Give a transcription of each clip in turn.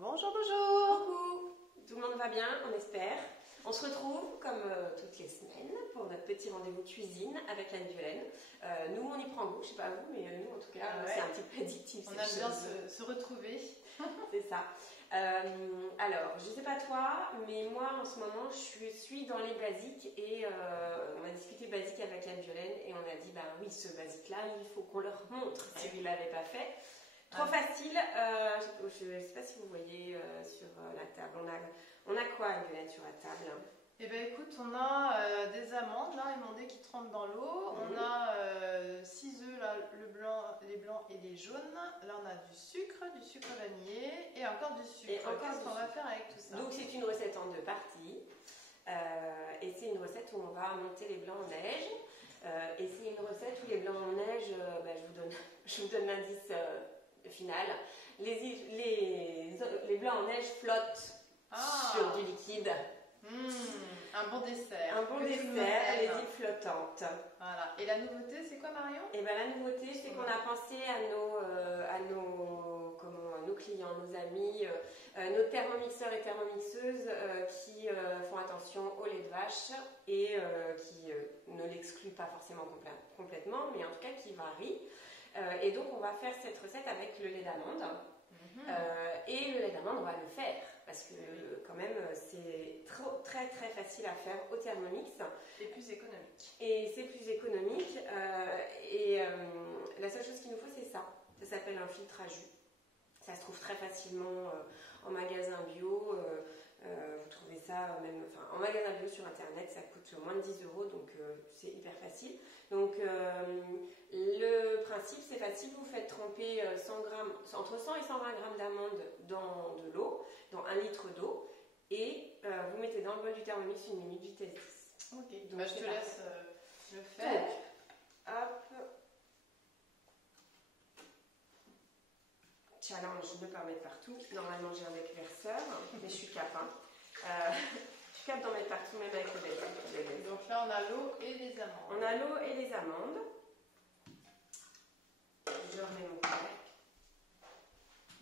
Bonjour, bonjour. Coucou. Tout le monde va bien, on espère. On se retrouve comme toutes les semaines pour notre petit rendez-vous cuisine avec Anne-Violaine. Nous on y prend goût, je sais pas vous, mais nous en tout cas c'est un petit peu addictif. On aime bien se retrouver. C'est ça. Alors, je sais pas toi, mais moi en ce moment je suis dans les basiques et on a discuté basique avec Anne-Violaine et on a dit bah oui, ce basique là il faut qu'on leur montre si vous ne l'avez pas fait. Trop facile, je ne sais pas si vous voyez sur la table, on a quoi Anne-Violaine sur la table? Eh bien écoute, on a des amandes là émondées qui trempent dans l'eau, on a 6 œufs là, les blancs et les jaunes, là on a du sucre vanillé et encore du sucre. Qu'est-ce qu'on va faire avec tout ça? Donc c'est une recette en 2 parties et c'est une recette où on va monter les blancs en neige et c'est une recette où les blancs en neige, je vous donne l'indice final, les blancs en neige flottent sur du liquide. Un bon dessert. Un bon dessert, les îles flottantes. Voilà. Et la nouveauté, c'est quoi Marion? Et ben la nouveauté, c'est qu'on a pensé à nos clients, nos amis, nos thermomixeurs et thermomixeuses qui font attention au lait de vache et qui ne l'excluent pas forcément complètement, mais en tout cas qui varient. Et donc on va faire cette recette avec le lait d'amande. Et le lait d'amande, on va le faire parce que quand même c'est très très facile à faire au Thermomix. Et plus économique. Et c'est plus économique. La seule chose qu'il nous faut, c'est ça. Ça s'appelle un filtre à jus. Ça se trouve très facilement en magasin bio. Vous trouvez ça même en magasin bio sur internet, ça coûte moins de 10 €, donc c'est hyper facile. Donc le principe c'est facile, vous faites tremper 100 grammes, entre 100 et 120 grammes d'amandes dans de l'eau, dans 1 litre d'eau, et vous mettez dans le bol du Thermomix 1 minute vitesse 10. Ok, donc je te laisse le faire. Donc, hop. Challenge, ne pas mettre partout. Normalement j'ai un éclairceur, mais je suis cap. Je suis cap d'en mettre partout, même avec le baiser. Donc là on a l'eau et les amandes. On a l'eau et les amandes. Je remets mon couvercle.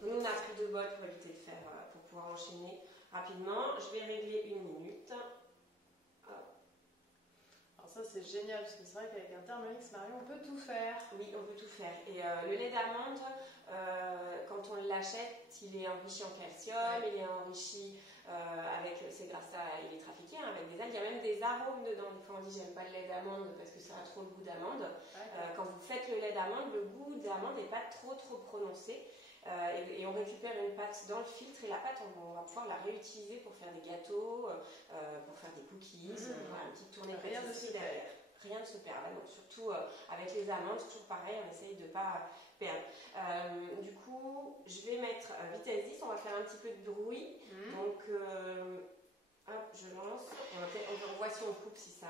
Nous on a pris 2 bols pour éviter de faire, pour pouvoir enchaîner rapidement. Je vais régler 1 minute. Alors ça c'est génial parce que c'est vrai qu'avec un Thermomix Marion on peut tout faire. Oui, on peut tout faire. Et le lait d'amande, quand on l'achète, il est enrichi en calcium, il est enrichi c'est grâce à, il est trafiqué avec des algues. Il y a même des arômes dedans. Des fois on dit j'aime pas le lait d'amande parce que ça a trop le goût d'amande. Quand vous faites le lait d'amande, le goût d'amande n'est pas trop prononcé. Et on récupère une pâte dans le filtre et la pâte on va pouvoir la réutiliser pour faire des gâteaux, pour faire des cookies, voilà, une petite tournée pâtisserie derrière. Rien ne se perd là, donc surtout avec les amandes, toujours pareil, on essaye de ne pas perdre. Du coup, je vais mettre vitesse 10, on va faire un petit peu de bruit. Donc, hop, je lance. On voit si on coupe, si ça.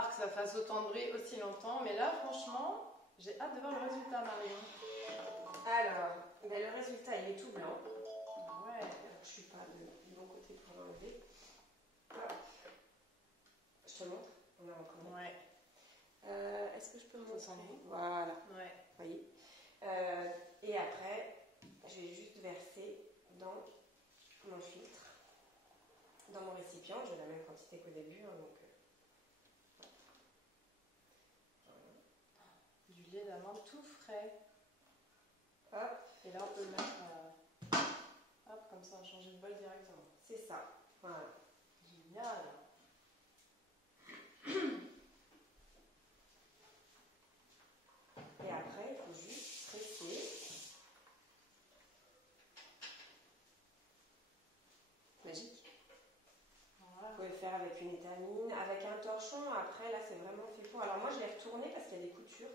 Que ça fasse autant de bruit aussi longtemps, mais là franchement j'ai hâte de voir le résultat Marion. Alors, le résultat il est tout blanc. Ouais. Je suis pas du bon côté pour l'enlever. Je te montre. On a encore. Ouais. Est-ce que je peux montrer? Voilà. Ouais. Vous voyez. Et après, je vais juste verser dans mon filtre, dans mon récipient. J'ai la même quantité qu'au début, donc. Du lait d'amande tout frais. Hop. Et là on peut le mettre changer de bol directement. C'est ça. Voilà. Génial. Et après, il faut juste presser. Magique. Voilà. Vous pouvez le faire avec une étamine, avec un torchon. Après, là, c'est vraiment fait pour. Alors, moi, je l'ai retourné parce qu'il y a des coutures.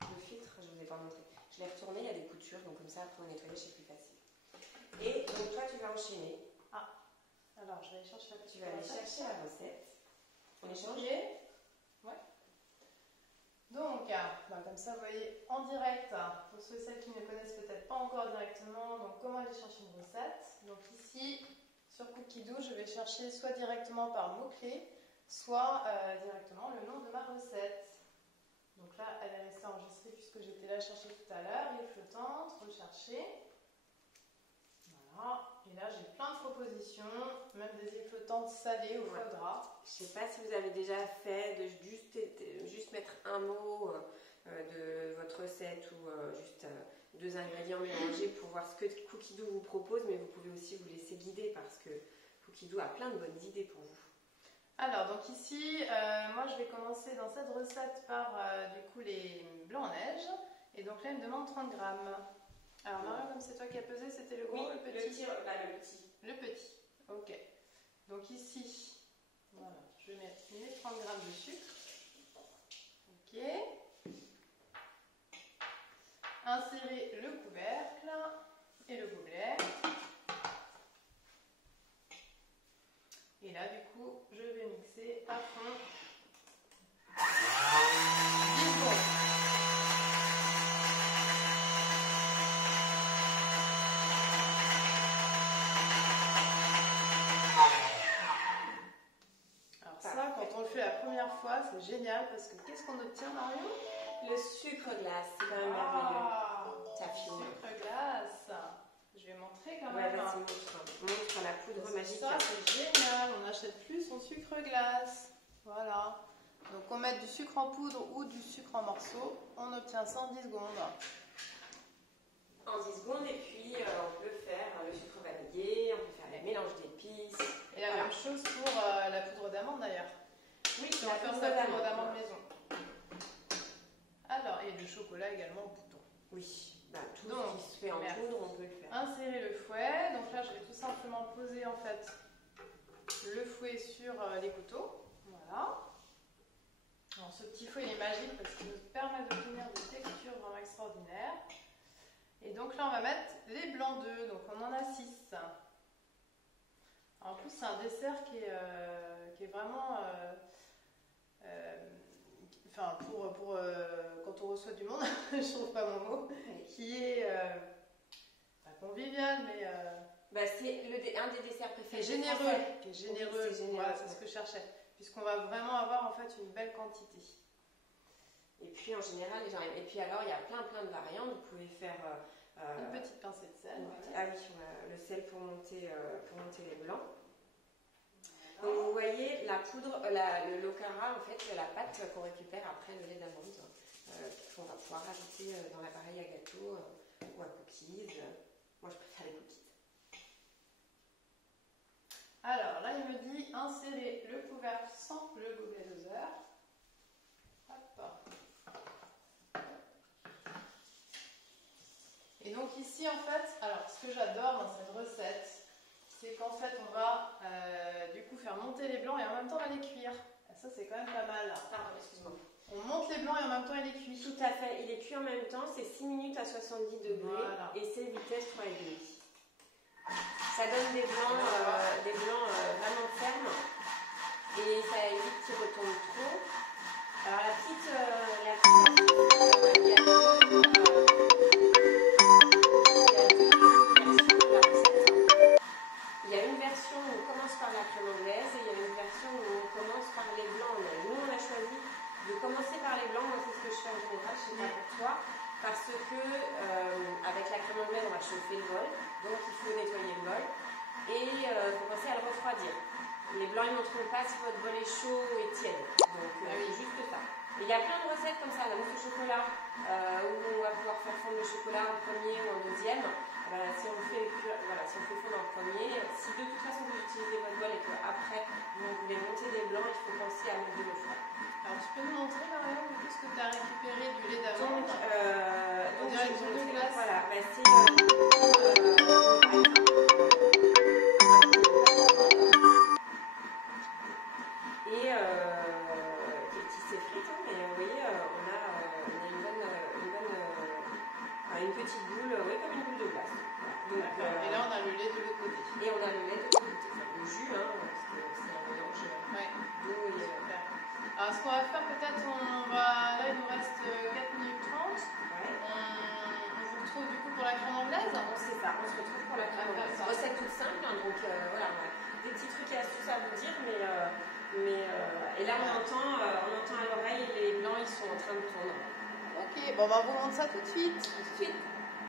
Le filtre, je ne vous ai pas montré. Je l'ai retourné, il y a des coutures. Donc, comme ça, après, au nettoyage, c'est plus facile. Et donc, toi, tu vas enchaîner. Ah, alors, je vais aller chercher la Tu vas aller chercher la recette. On échange. Ok. Ouais. Donc, comme ça, vous voyez en direct, pour ceux et celles qui ne connaissent peut-être pas encore directement, donc comment aller chercher une recette. Donc ici, sur Cookidoo, je vais chercher soit directement par mots-clés, soit directement le nom de ma recette. Donc là, elle est restée enregistrée puisque j'étais là chercher tout à l'heure. Île flottante, rechercher. Voilà. Et là, j'ai plein de propositions, même des îles flottantes salées au foie gras. Je ne sais pas si vous avez déjà fait de juste mettre un mot de votre recette ou juste 2 ingrédients mélangés pour voir ce que Cookidoo vous propose, mais vous pouvez aussi vous laisser guider parce que Cookidoo a plein de bonnes idées pour vous. Alors, donc ici, moi je vais commencer dans cette recette par du coup les blancs en neige. Et donc là, il me demande 30 grammes. Alors Marion, comme c'est toi qui as pesé, c'était le gros ou le petit? Le petit. Le petit, ok. Donc ici, voilà, je vais mettre mes 30 grammes de sucre. Ok. Insérer le couvercle et le gobelet. Et là, du coup, je vais mixer à fond. 10 secondes. Alors ça, quand on le fait la première fois, c'est génial parce que qu'est-ce qu'on obtient, Marion? Le sucre glace, c'est quand même merveilleux. Ça file. Sucre glace. Je vais montrer quand Ouais, même. vas-y, montre la poudre magique. Ça, c'est génial. On n'achète plus son sucre glace. Voilà. Donc, on met du sucre en poudre ou du sucre en morceaux. On obtient ça en 10 secondes. En 10 secondes, et puis on peut faire le sucre vanillé, on peut faire les mélanges d'épices. Et la même chose pour la poudre d'amande d'ailleurs. Oui, on va faire sa poudre d'amande maison. Alors, et le chocolat également au bouton. Oui, tout ce qui se fait en poudre, on peut le faire. Insérer le fouet. Donc là, je vais tout simplement poser en fait le fouet sur les couteaux. Voilà. Alors, ce petit fouet, il est magique parce qu'il nous permet d'obtenir des textures vraiment extraordinaires. Et donc là, on va mettre les blancs d'œufs. Donc, on en a 6. En plus, c'est un dessert qui est vraiment... Enfin, pour quand on reçoit du monde, je trouve pas mon mot, qui est pas convivial, mais c'est un des desserts préférés. Qui est généreux. Oui, voilà, c'est ce que je cherchais, puisqu'on va vraiment avoir en fait une belle quantité. Et puis en général, et puis alors il y a plein de variantes. Vous pouvez faire une petite pincée de sel. Ah oui, le sel pour monter les blancs. Donc vous voyez, la poudre, le locara, en fait, c'est la pâte qu'on récupère après le lait d'amande, qu'on va pouvoir rajouter dans l'appareil à gâteau ou à cookies. Moi, je préfère les cookies. Alors là, il me dit insérer le couvercle sans le gobelet doseur. Hop. Et donc ici, en fait, alors ce que j'adore dans cette recette, c'est qu'en fait, on va du coup faire monter les blancs et en même temps, on va les cuire. Et ça, c'est quand même pas mal. Pardon, excuse-moi. On monte les blancs et en même temps, il est cuit. Tout à fait. Il est cuit en même temps. C'est 6 minutes à 70 degrés. Voilà. Et c'est vitesse 3,5. Ça donne des blancs vraiment fermes. Et ça évite qu'ils retombent trop. Alors, il y a une version où on commence par la crème anglaise et il y a une version où on commence par les blancs. Nous, on a choisi de commencer par les blancs. Moi, c'est ce que je fais en général, je sais pas pour toi. Parce que avec la crème anglaise, on va chauffer le bol. Donc, il faut nettoyer le bol. Et il faut penser à le refroidir. Les blancs, ils ne montreront pas si votre bol est chaud et tiède. Donc, c'est juste ça. Et il y a plein de recettes comme ça, la mousse au chocolat, où on va pouvoir faire fondre le chocolat en premier ou en deuxième. Si on le fait cuire voilà, si on fait fondre en premier, si de toute façon vous utilisez votre bol et qu'après vous voulez monter des blancs, il faut penser à mettre de l'eau froide. Alors tu peux nous montrer Marion du coup ce que tu as récupéré du lait d'amande? Donc je vais vous montrer, voilà, bah, c'est et qui est tissé frite, hein, mais vous voyez, on a une petite boule, oui, comme une boule de glace. Donc, et là on a le lait de l'autre côté. Et on a le lait de l'autre côté, enfin, le jus, hein, parce que c'est un mélange d'eau et alors ce qu'on va faire peut-être, là il nous reste 4 minutes 30. Ouais. On vous retrouve du coup pour la crème anglaise. On sait pas, on se retrouve pour la crème anglaise. Recette toute simple, hein, donc voilà, on a des petits trucs et astuces à vous dire, et là on entend à l'oreille les blancs ils sont en train de fondre. Ok, bon on va vous montrer ça tout de suite. Tout de suite.